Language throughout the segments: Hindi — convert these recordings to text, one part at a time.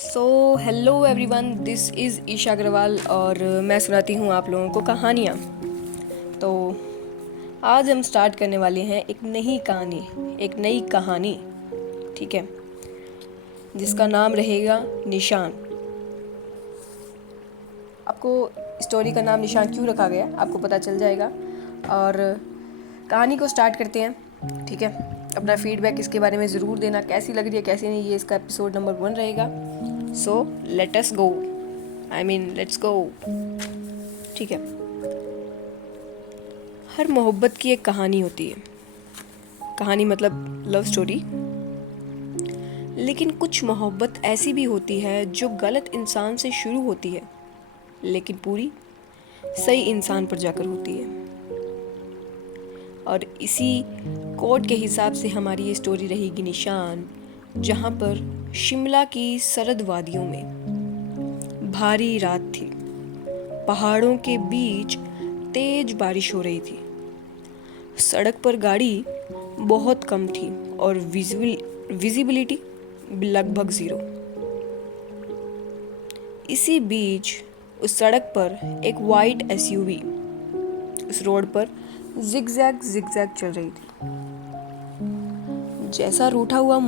So hello everyone, this is Isha Agarwal और मैं सुनाती हूँ आप लोगों को कहानियाँ। तो आज हम स्टार्ट करने वाले हैं एक नई कहानी, ठीक है, जिसका नाम रहेगा निशान। आपको स्टोरी का नाम निशान क्यों रखा गया आपको पता चल जाएगा। और कहानी को स्टार्ट करते हैं, ठीक है। अपना फीडबैक इसके बारे में ज़रूर देना, कैसी लग रही है कैसी नहीं। ये इसका एपिसोड नंबर 1 रहेगा। So let us go, let's go, ठीक है। हर मोहब्बत की एक कहानी होती है, कहानी मतलब लव स्टोरी। लेकिन कुछ मोहब्बत ऐसी भी होती है जो गलत इंसान से शुरू होती है लेकिन पूरी सही इंसान पर जाकर होती है। और इसी कोड के हिसाब से हमारी ये स्टोरी रहेगी निशान, जहाँ पर शिमला की सरद वादियों में भारी रात थी। पहाड़ों के बीच तेज बारिश हो रही थी। सड़क पर गाड़ी बहुत कम थी और विजिबिलिटी लगभग 0। इसी बीच उस सड़क पर एक वाइट एसयूवी उस रोड पर जिगजैग चल रही थी। जैसा रूठा हुआ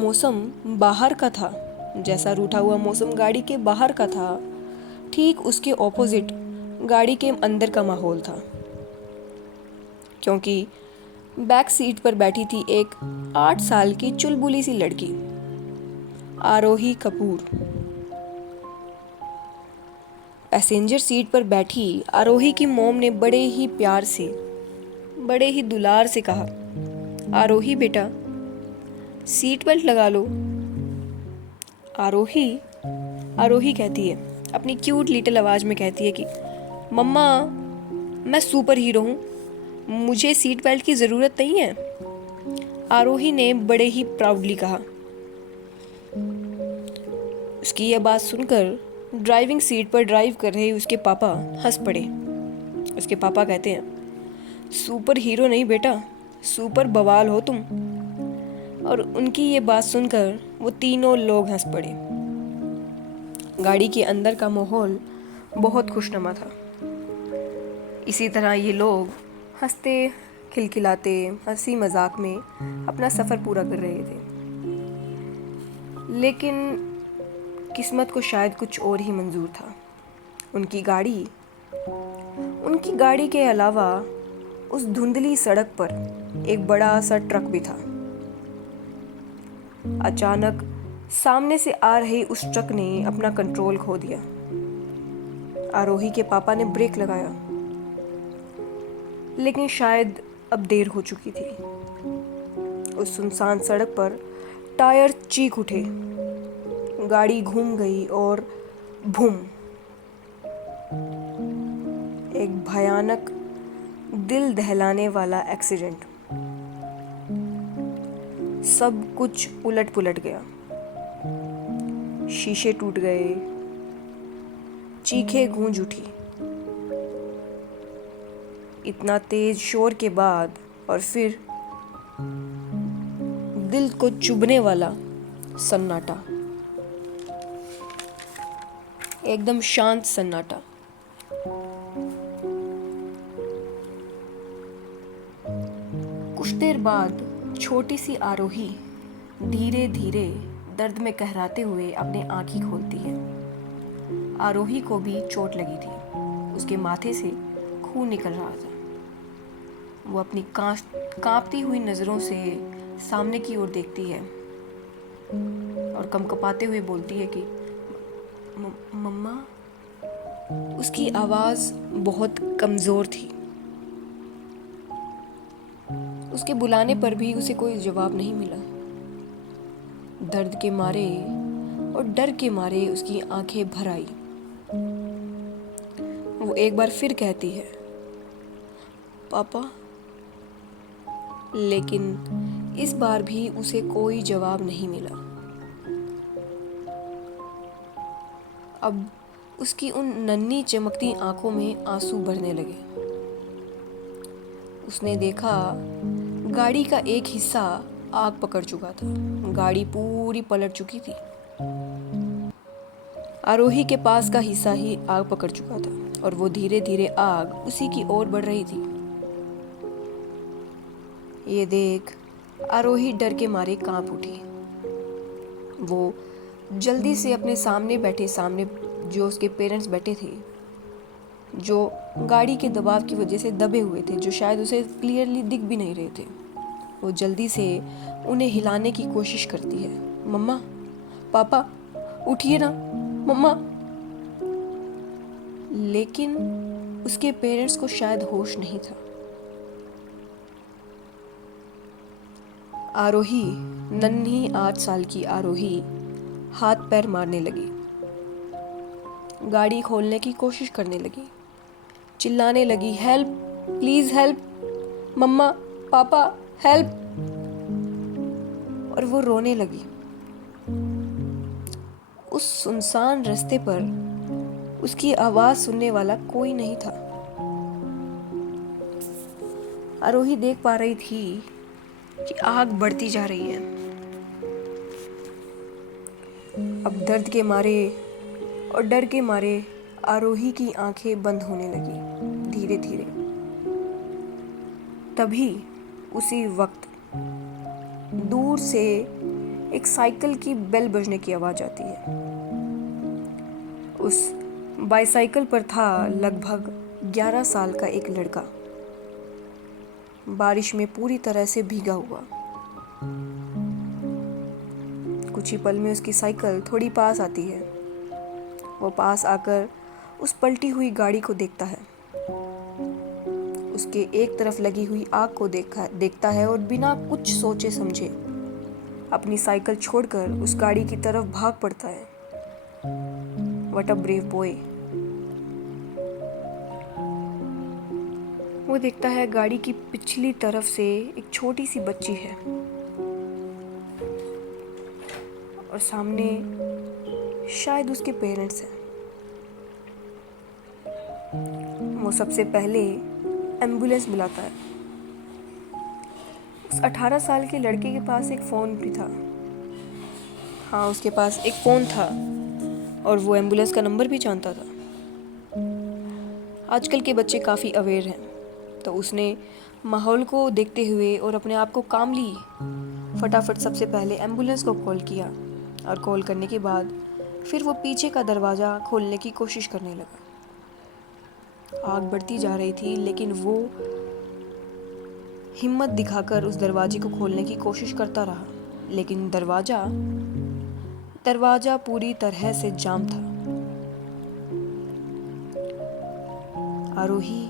मौसम गाड़ी के बाहर का था, ठीक उसके ऑपोजिट गाड़ी के अंदर का माहौल था। क्योंकि बैक सीट पर बैठी थी एक 8 साल की चुलबुली सी लड़की, आरोही कपूर। पैसेंजर सीट पर बैठी आरोही की मॉम ने बड़े ही प्यार से, बड़े ही दुलार से कहा, आरोही बेटा, सीट बेल्ट लगा लो। आरोही कहती है, अपनी क्यूट लिटिल आवाज़ में कहती है कि मम्मा, मैं सुपर हीरो हूँ, मुझे सीट बेल्ट की ज़रूरत नहीं है। आरोही ने बड़े ही प्राउडली कहा। उसकी यह बात सुनकर ड्राइविंग सीट पर ड्राइव कर रहे उसके पापा हंस पड़े। उसके पापा कहते हैं, सुपर हीरो नहीं बेटा, सुपर बवाल हो तुम। और उनकी ये बात सुनकर वो तीनों लोग हंस पड़े। गाड़ी के अंदर का माहौल बहुत खुशनुमा था। इसी तरह ये लोग हंसते खिलखिलाते हंसी मजाक में अपना सफ़र पूरा कर रहे थे। लेकिन किस्मत को शायद कुछ और ही मंजूर था। उनकी गाड़ी के अलावा उस धुंधली सड़क पर एक बड़ा सा ट्रक भी था। अचानक सामने से आ रहे उस ट्रक ने अपना कंट्रोल खो दिया। आरोही के पापा ने ब्रेक लगाया, लेकिन शायद अब देर हो चुकी थी। उस सुनसान सड़क पर टायर चीख उठे, गाड़ी घूम गई और भूम, एक भयानक दिल दहलाने वाला एक्सीडेंट। सब कुछ उलट पुलट गया। शीशे टूट गए, चीखें गूंज उठी। इतना तेज शोर के बाद और फिर दिल को चुभने वाला सन्नाटा, एकदम शांत सन्नाटा। कुछ देर बाद छोटी सी आरोही धीरे धीरे दर्द में कहराते हुए अपने आंखें खोलती है। आरोही को भी चोट लगी थी, उसके माथे से खून निकल रहा था। वो अपनी कांपती हुई नज़रों से सामने की ओर देखती है और कंपकपाते हुए बोलती है कि मम्मा। उसकी आवाज़ बहुत कमज़ोर थी। उसके बुलाने पर भी उसे कोई जवाब नहीं मिला। दर्द के मारे और डर के मारे उसकी आंखें भर आई। वो एक बार फिर कहती है, पापा। लेकिन इस बार भी उसे कोई जवाब नहीं मिला। अब उसकी उन नन्ही चमकती आंखों में आंसू भरने लगे। उसने देखा गाड़ी का एक हिस्सा आग पकड़ चुका था। गाड़ी पूरी पलट चुकी थी। आरोही के पास का हिस्सा ही आग पकड़ चुका था और वो धीरे धीरे आग उसी की ओर बढ़ रही थी। ये देख आरोही डर के मारे कांप उठी। वो जल्दी से अपने सामने जो उसके पेरेंट्स बैठे थे, जो गाड़ी के दबाव की वजह से दबे हुए थे, जो शायद उसे क्लियरली दिख भी नहीं रहे थे, वो जल्दी से उन्हें हिलाने की कोशिश करती है। मम्मा, पापा, उठिए ना, मम्मा। लेकिन उसके पेरेंट्स को शायद होश नहीं था। आरोही, नन्ही 8 साल की आरोही हाथ पैर मारने लगी, गाड़ी खोलने की कोशिश करने लगी, चिल्लाने लगी, हेल्प, प्लीज हेल्प, मम्मा, पापा, हेल्प। और वो रोने लगी। उस सुनसान रास्ते पर उसकी आवाज सुनने वाला कोई नहीं था। आरोही देख पा रही थी कि आग बढ़ती जा रही है। अब दर्द के मारे और डर के मारे आरोही की आंखें बंद होने लगी धीरे धीरे। तभी उसी वक्त दूर से एक साइकिल की बेल बजने की आवाज आती है। उस बाईसाइकिल पर था लगभग 11 साल का एक लड़का, बारिश में पूरी तरह से भीगा हुआ। कुछ ही पल में उसकी साइकिल थोड़ी पास आती है। वो पास आकर उस पलटी हुई गाड़ी को देखता है, उसके एक तरफ लगी हुई आग को देखता है और बिना कुछ सोचे समझे अपनी साइकिल छोड़कर उस गाड़ी की तरफ भाग पड़ता है। What a brave boy. वो देखता है गाड़ी की पिछली तरफ से एक छोटी सी बच्ची है और सामने शायद उसके पेरेंट्स हैं। वो सबसे पहले एम्बुलेंस बुलाता है। उस 18 साल के लड़के के पास एक फ़ोन भी था। हाँ, उसके पास एक फ़ोन था और वो एम्बुलेंस का नंबर भी जानता था। आजकल के बच्चे काफ़ी अवेयर हैं, तो उसने माहौल को देखते हुए और अपने आप को कामली फटाफट सबसे पहले एम्बुलेंस को कॉल किया और कॉल करने के बाद फिर वो पीछे का दरवाज़ा खोलने की कोशिश करने लगा। आग बढ़ती जा रही थी, लेकिन वो हिम्मत दिखाकर उस दरवाजे को खोलने की कोशिश करता रहा, लेकिन दरवाजा पूरी तरह से जाम था। आरोही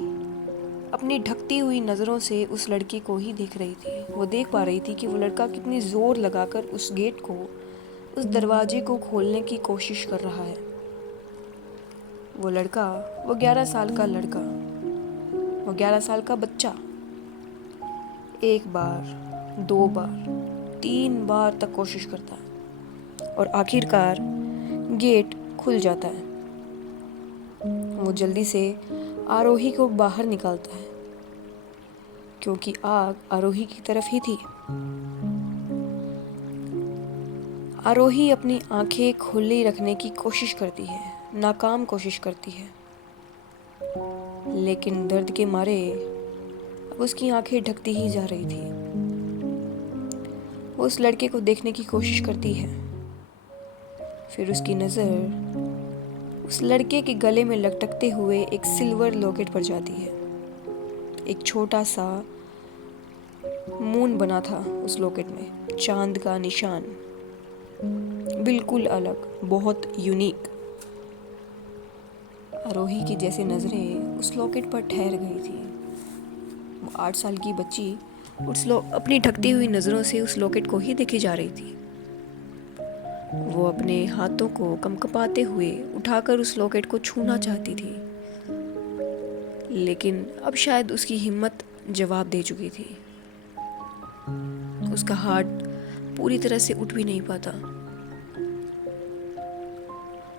अपनी ढकती हुई नज़रों से उस लड़के को ही देख रही थी। वो देख पा रही थी कि वो लड़का कितनी ज़ोर लगाकर उस गेट को, उस दरवाजे को खोलने की कोशिश कर रहा है। वो 11 साल का लड़का, वो 11 साल का बच्चा 1 बार, 2 बार, 3 बार तक कोशिश करता है और आखिरकार गेट खुल जाता है। वो जल्दी से आरोही को बाहर निकालता है क्योंकि आग आरोही की तरफ ही थी। आरोही अपनी आंखें खुली रखने की कोशिश करती है, नाकाम कोशिश करती है, लेकिन दर्द के मारे अब उसकी आंखें ढकती ही जा रही थी। वो उस लड़के को देखने की कोशिश करती है, फिर उसकी नज़र उस लड़के के गले में लटकते हुए एक सिल्वर लॉकेट पर जाती है। एक छोटा सा मून बना था उस लॉकेट में, चांद का निशान, बिल्कुल अलग, बहुत यूनिक। आरोही की जैसे नज़रें उस लॉकेट पर ठहर गई थी। वो 8 साल की बच्ची अपनी ढकती हुई नज़रों से उस लॉकेट को ही देखे जा रही थी। वो अपने हाथों को कंपकपाते हुए उठाकर उस लॉकेट को छूना चाहती थी, लेकिन अब शायद उसकी हिम्मत जवाब दे चुकी थी। उसका हार्ट पूरी तरह से उठ भी नहीं पाता।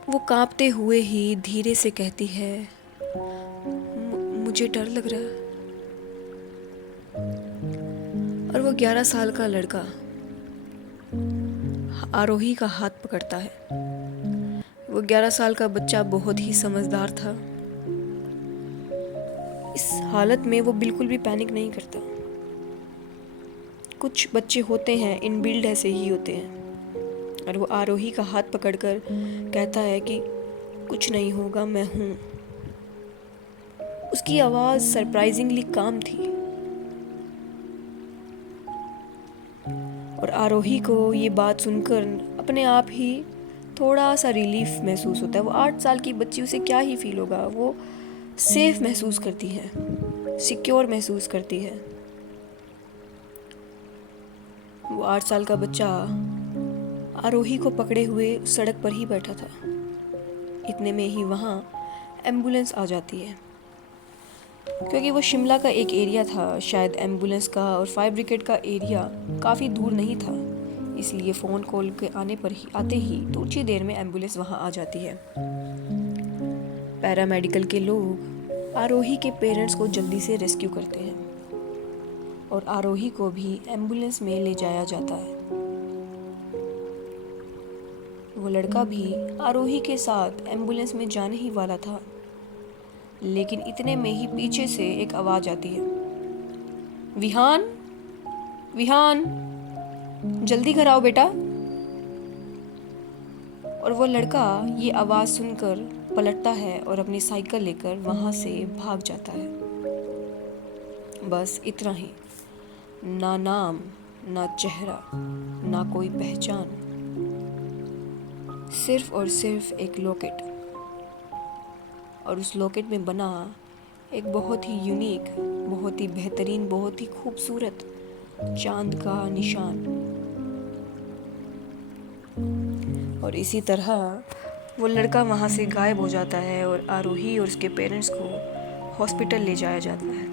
वो कांपते हुए ही धीरे से कहती है, मुझे डर लग रहा है। और वो 11 साल का लड़का आरोही का हाथ पकड़ता है। वो 11 साल का बच्चा बहुत ही समझदार था। इस हालत में वो बिल्कुल भी पैनिक नहीं करता। कुछ बच्चे होते हैं, इनबिल्ड ऐसे ही होते हैं। और वो आरोही का हाथ पकड़कर कहता है कि कुछ नहीं होगा, मैं हूँ। उसकी आवाज़ सरप्राइजिंगली काम थी और आरोही को ये बात सुनकर अपने आप ही थोड़ा सा रिलीफ महसूस होता है। वो 8 साल की बच्ची, उसे क्या ही फील होगा। वो सेफ महसूस करती है, सिक्योर महसूस करती है। वो 8 साल का बच्चा आरोही को पकड़े हुए उस सड़क पर ही बैठा था। इतने में ही वहाँ एम्बुलेंस आ जाती है। क्योंकि वो शिमला का एक एरिया था, शायद एम्बुलेंस का और फायर ब्रिगेड का एरिया काफ़ी दूर नहीं था, इसलिए फ़ोन कॉल के आते ही कुछ ही देर में एम्बुलेंस वहाँ आ जाती है। पैरामेडिकल के लोग आरोही के पेरेंट्स को जल्दी से रेस्क्यू करते हैं और आरोही को भी एम्बुलेंस में ले जाया जाता है। वो लड़का भी आरोही के साथ एम्बुलेंस में जाने ही वाला था, लेकिन इतने में ही पीछे से एक आवाज़ आती है, विहान, विहान, जल्दी घर आओ बेटा। और वो लड़का ये आवाज़ सुनकर पलटता है और अपनी साइकिल लेकर वहाँ से भाग जाता है। बस इतना ही। ना नाम, ना चेहरा, ना कोई पहचान, सिर्फ और सिर्फ एक लॉकेट। और उस लॉकेट में बना एक बहुत ही यूनिक, बहुत ही बेहतरीन, बहुत ही खूबसूरत चांद का निशान। और इसी तरह वो लड़का वहाँ से गायब हो जाता है और आरोही और उसके पेरेंट्स को हॉस्पिटल ले जाया जाता है।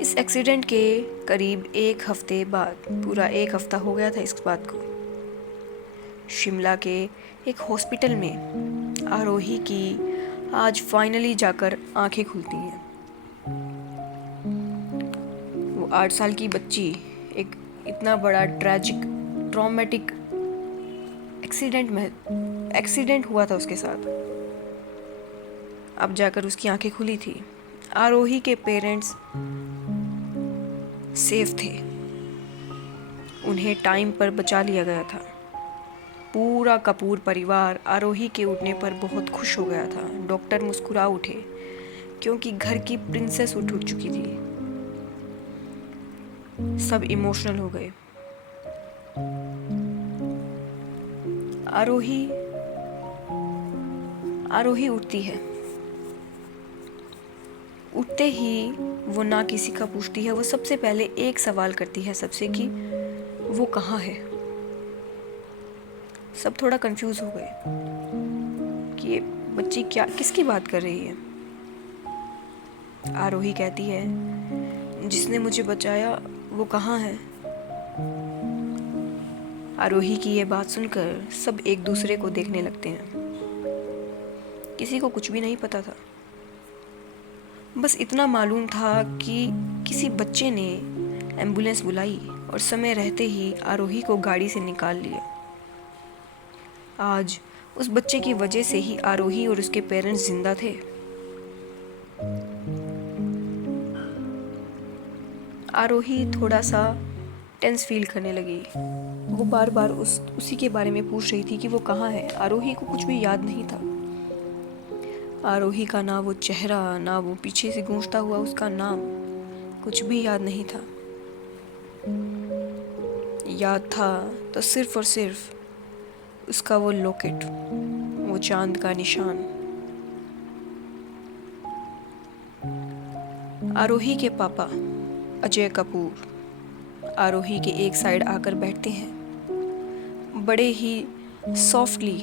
इस एक्सीडेंट के करीब 1 हफ्ते बाद, पूरा 1 हफ्ता हो गया था इस बात को, शिमला के एक हॉस्पिटल में आरोही की आज फाइनली जाकर आंखें खुलती हैं। वो 8 साल की बच्ची एक इतना बड़ा ट्रॉमेटिक एक्सीडेंट हुआ था उसके साथ, अब जाकर उसकी आंखें खुली थी। आरोही के पेरेंट्स सेफ थे, उन्हें टाइम पर बचा लिया गया था। पूरा कपूर परिवार आरोही के उठने पर बहुत खुश हो गया था। डॉक्टर मुस्कुरा उठे क्योंकि घर की प्रिंसेस उठ चुकी थी। सब इमोशनल हो गए। आरोही उठती है। उठते ही वो ना किसी का पूछती है, वो सबसे पहले एक सवाल करती है सबसे कि वो कहाँ है। सब थोड़ा कंफ्यूज हो गए कि ये बच्ची किसकी बात कर रही है। आरोही कहती है, जिसने मुझे बचाया वो कहाँ है। आरोही की ये बात सुनकर सब एक दूसरे को देखने लगते हैं। किसी को कुछ भी नहीं पता था, बस इतना मालूम था कि किसी बच्चे ने एम्बुलेंस बुलाई और समय रहते ही आरोही को गाड़ी से निकाल लिया। आज उस बच्चे की वजह से ही आरोही और उसके पेरेंट्स जिंदा थे। आरोही थोड़ा सा टेंस फील करने लगी। वो बार बार उसी के बारे में पूछ रही थी कि वो कहाँ है। आरोही को कुछ भी याद नहीं था। आरोही का ना वो चेहरा, ना वो पीछे से गूंजता हुआ उसका नाम, कुछ भी याद नहीं था। याद था तो सिर्फ और सिर्फ उसका वो लॉकेट, वो चांद का निशान। आरोही के पापा अजय कपूर आरोही के एक साइड आकर बैठते हैं। बड़े ही सॉफ्टली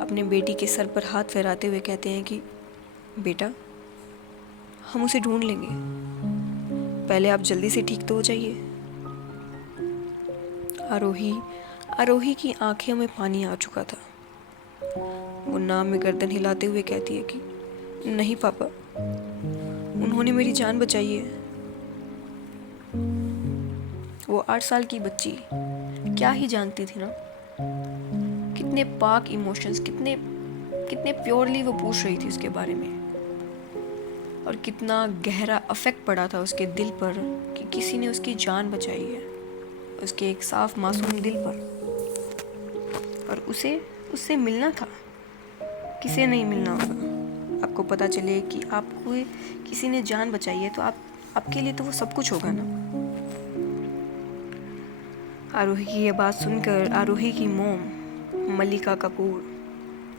अपने बेटी के सर पर हाथ फेराते हुए कहते हैं कि बेटा, हम उसे ढूंढ लेंगे, पहले आप जल्दी से ठीक तो हो जाइए। आरोही की आंखें में पानी आ चुका था। वो नाम में गर्दन हिलाते हुए कहती है कि नहीं पापा, उन्होंने मेरी जान बचाई है। वो 8 साल की बच्ची क्या ही जानती थी ना, कितने पाक इमोशंस, कितने कितने प्योरली वो पूछ रही थी उसके बारे में, और कितना गहरा अफेक्ट पड़ा था उसके दिल पर कि किसी ने उसकी जान बचाई है, उसके एक साफ मासूम दिल पर। और उसे उससे मिलना था। किसे नहीं मिलना होगा। आपको पता चले कि आपको किसी ने जान बचाई है तो आपके लिए तो वो सब कुछ होगा ना। आरोही की ये बात सुनकर आरोही की मोम मल्लिका कपूर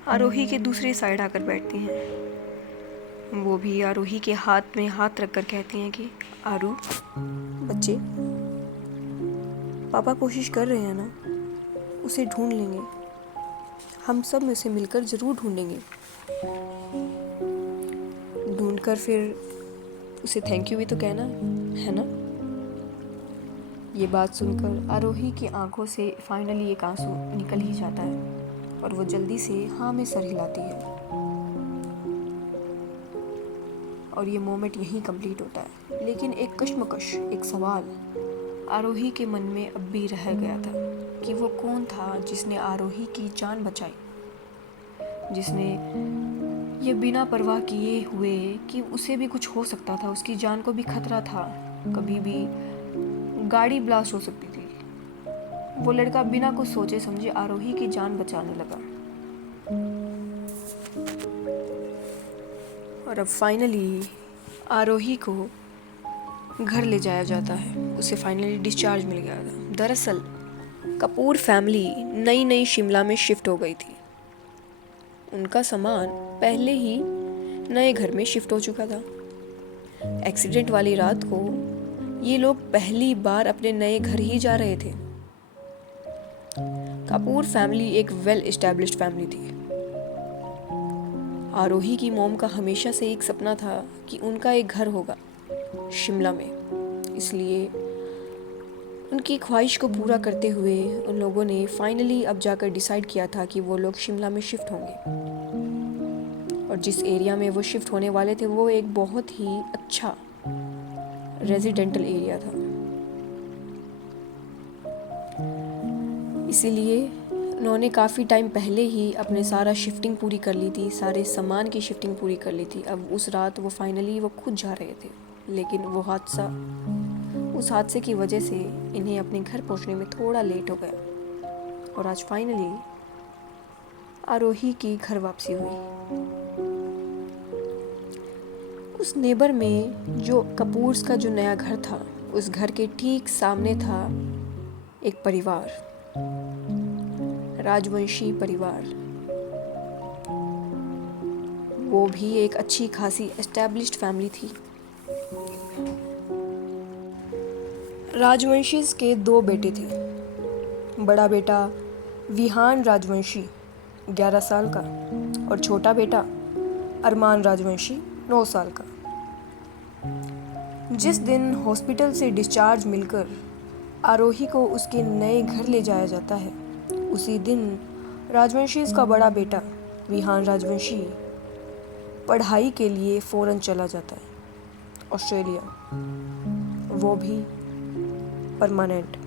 आरोही के दूसरी साइड आकर बैठती हैं। वो भी आरोही के हाथ में हाथ रखकर कहती हैं कि आरू बच्चे, पापा कोशिश कर रहे हैं ना, उसे ढूंढ लेंगे, हम सब में उसे मिलकर ज़रूर ढूंढेंगे। ढूंढकर फिर उसे थैंक यू भी तो कहना है ना। ये बात सुनकर आरोही की आंखों से फाइनली एक आंसू निकल ही जाता है और वो जल्दी से हाँ में सर हिलाती है। और ये मोमेंट यहीं कंप्लीट होता है। लेकिन एक कश्मकश, एक सवाल आरोही के मन में अब भी रह गया था कि वो कौन था जिसने आरोही की जान बचाई, जिसने ये बिना परवाह किए हुए कि उसे भी कुछ हो सकता था, उसकी जान को भी खतरा था, कभी भी गाड़ी ब्लास्ट हो सकती थी। वो लड़का बिना कुछ सोचे समझे आरोही की जान बचाने लगा। और अब फाइनली आरोही को घर ले जाया जाता है। उसे फाइनली डिस्चार्ज मिल गया था। दरअसल कपूर फैमिली नई नई शिमला में शिफ्ट हो गई थी। उनका सामान पहले ही नए घर में शिफ्ट हो चुका था। एक्सीडेंट वाली रात को ये लोग पहली बार अपने नए घर ही जा रहे थे। कपूर फैमिली एक वेल एस्टैब्लिश्ड फैमिली थी। आरोही की मॉम का हमेशा से एक सपना था कि उनका एक घर होगा शिमला में। इसलिए उनकी ख्वाहिश को पूरा करते हुए उन लोगों ने फाइनली अब जाकर डिसाइड किया था कि वो लोग शिमला में शिफ्ट होंगे। और जिस एरिया में वो शिफ्ट होने वाले थे वो एक बहुत ही अच्छा रेजिडेंटल एरिया था। इसीलिए उन्होंने काफ़ी टाइम पहले ही अपने सारा शिफ्टिंग पूरी कर ली थी, सारे सामान की शिफ्टिंग पूरी कर ली थी। अब उस रात वो फाइनली वो खुद जा रहे थे, लेकिन वो उस हादसे की वजह से इन्हें अपने घर पहुंचने में थोड़ा लेट हो गया। और आज फाइनली आरोही की घर वापसी हुई। उस नेबर में जो कपूर्स का जो नया घर था, उस घर के ठीक सामने था एक परिवार, राजवंशी परिवार। वो भी एक अच्छी खासी एस्टैब्लिश्ड फैमिली थी। राजवंशीज के 2 बेटे थे। बड़ा बेटा विहान राजवंशी 11 साल का और छोटा बेटा अरमान राजवंशी 9 साल का। जिस दिन हॉस्पिटल से डिस्चार्ज मिलकर आरोही को उसके नए घर ले जाया जाता है, उसी दिन राजवंशीज का बड़ा बेटा विहान राजवंशी पढ़ाई के लिए फ़ौरन चला जाता है ऑस्ट्रेलिया, वो भी परमानेंट।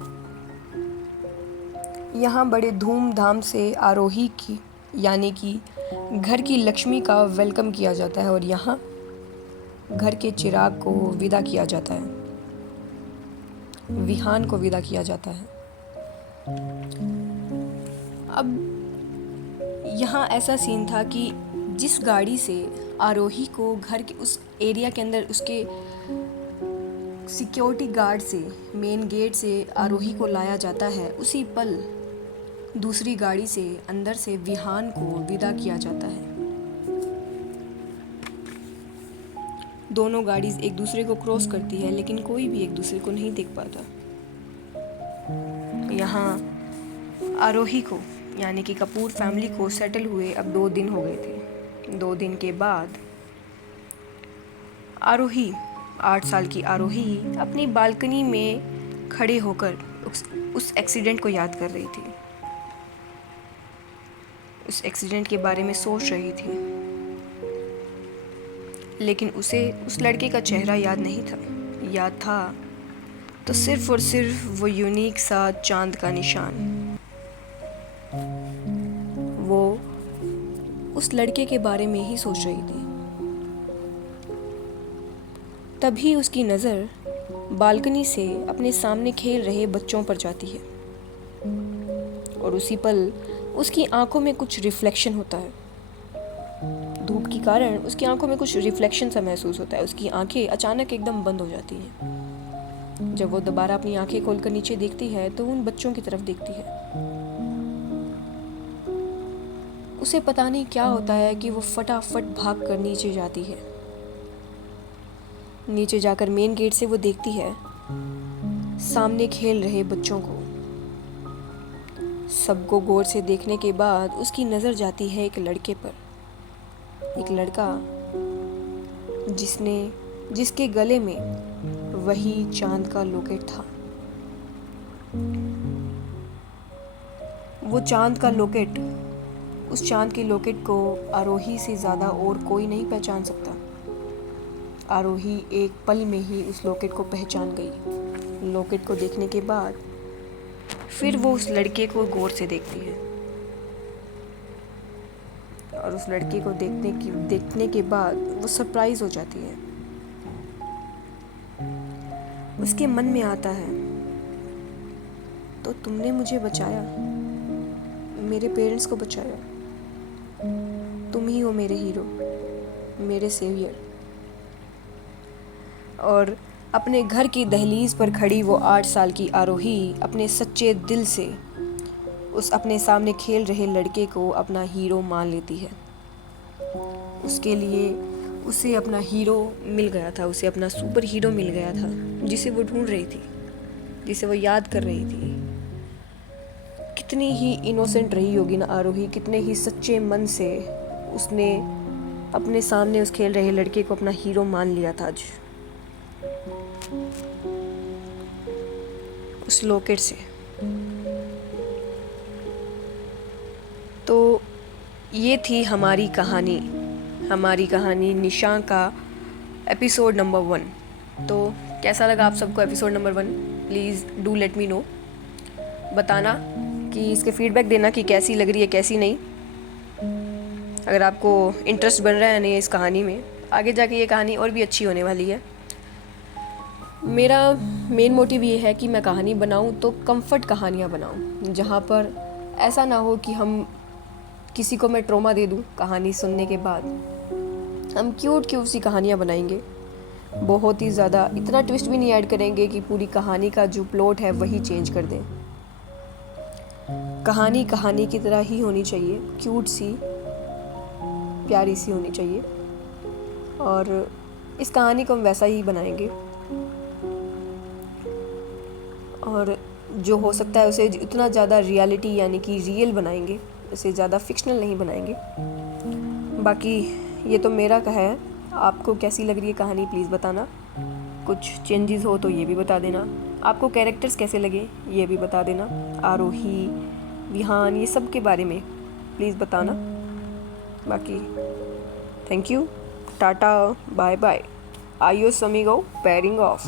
यहाँ बड़े धूमधाम से आरोही की यानी कि घर की लक्ष्मी का वेलकम किया जाता है और यहाँ घर के चिराग को विदा किया जाता है, विहान को विदा किया जाता है। अब यहाँ ऐसा सीन था कि जिस गाड़ी से आरोही को घर के उस एरिया के अंदर उसके सिक्योरिटी गार्ड से मेन गेट से आरोही को लाया जाता है, उसी पल दूसरी गाड़ी से अंदर से विहान को विदा किया जाता है। दोनों गाड़ी एक दूसरे को क्रॉस करती है, लेकिन कोई भी एक दूसरे को नहीं देख पाता। यहाँ आरोही को यानी कि कपूर फैमिली को सेटल हुए अब 2 दिन हो गए थे। 2 दिन के बाद आरोही 8 साल की आरोही अपनी बालकनी में खड़े होकर उस एक्सीडेंट को याद कर रही थी, उस एक्सीडेंट के बारे में सोच रही थी। लेकिन उसे उस लड़के का चेहरा याद नहीं था। याद था तो सिर्फ और सिर्फ वो यूनिक सा चांद का निशान। वो उस लड़के के बारे में ही सोच रही थी। तभी उसकी नज़र बालकनी से अपने सामने खेल रहे बच्चों पर जाती है और उसी पल उसकी आंखों में कुछ रिफ्लेक्शन होता है। धूप के कारण उसकी आंखों में कुछ रिफ्लेक्शन सा महसूस होता है। उसकी आंखें अचानक एकदम बंद हो जाती हैं। जब वो दोबारा अपनी आंखें खोलकर नीचे देखती है तो उन बच्चों की तरफ देखती है। उसे पता नहीं क्या होता है कि वो फटाफट भाग कर नीचे जाती है। नीचे जाकर मेन गेट से वो देखती है सामने खेल रहे बच्चों को। सबको गौर से देखने के बाद उसकी नज़र जाती है एक लड़के पर। एक लड़का जिसके गले में वही चांद का लॉकेट था। वो चांद का लॉकेट, उस चांद के लॉकेट को आरोही से ज़्यादा और कोई नहीं पहचान सकता। आरोही एक पल में ही उस लॉकेट को पहचान गई। लॉकेट को देखने के बाद फिर वो उस लड़के को गौर से देखती है और उस लड़के को देखने के बाद वो सरप्राइज हो जाती है। उसके मन में आता है, तो तुमने मुझे बचाया, मेरे पेरेंट्स को बचाया। तुम ही हो मेरे हीरो, मेरे सेवियर। और अपने घर की दहलीज पर खड़ी वो 8 साल की आरोही अपने सच्चे दिल से उस अपने सामने खेल रहे लड़के को अपना हीरो मान लेती है। उसके लिए उसे अपना हीरो मिल गया था, उसे अपना सुपर हीरो मिल गया था, जिसे वो ढूंढ रही थी, जिसे वो याद कर रही थी। कितनी ही इनोसेंट रही होगी ना आरोही, कितने ही सच्चे मन से उसने अपने सामने उस खेल रहे लड़के को अपना हीरो मान लिया था। आज उस लॉकेट से। तो ये थी हमारी कहानी निशा का एपिसोड नंबर 1। तो कैसा लगा आप सबको episode number 1? Please do let me know, बताना कि इसके फीडबैक देना कि कैसी लग रही है कैसी नहीं। अगर आपको इंटरेस्ट बन रहा है नहीं इस कहानी में, आगे जाके ये कहानी और भी अच्छी होने वाली है। मेरा मेन मोटिव ये है कि मैं कहानी बनाऊं तो कंफर्ट कहानियां बनाऊं, जहां पर ऐसा ना हो कि हम किसी को मैं ट्रॉमा दे दूं कहानी सुनने के बाद। हम क्यूट सी कहानियां बनाएंगे, बहुत ही ज़्यादा इतना ट्विस्ट भी नहीं ऐड करेंगे कि पूरी कहानी का जो प्लॉट है वही चेंज कर दें। कहानी की तरह ही होनी चाहिए, क्यूट सी, प्यारी सी होनी चाहिए। और इस कहानी को हम वैसा ही बनाएंगे और जो हो सकता है उसे उतना ज़्यादा रियलिटी यानी कि रियल बनाएंगे, उसे ज़्यादा फिक्शनल नहीं बनाएंगे। बाकी ये तो मेरा का है, आपको कैसी लग रही है कहानी प्लीज़ बताना। कुछ चेंजेस हो तो ये भी बता देना। आपको कैरेक्टर्स कैसे लगे ये भी बता देना। आरोही, विहान, ये सब के बारे में प्लीज़ बताना। बाकी thank you, tata, bye bye, आइयो समीगो, पैरिंग ऑफ।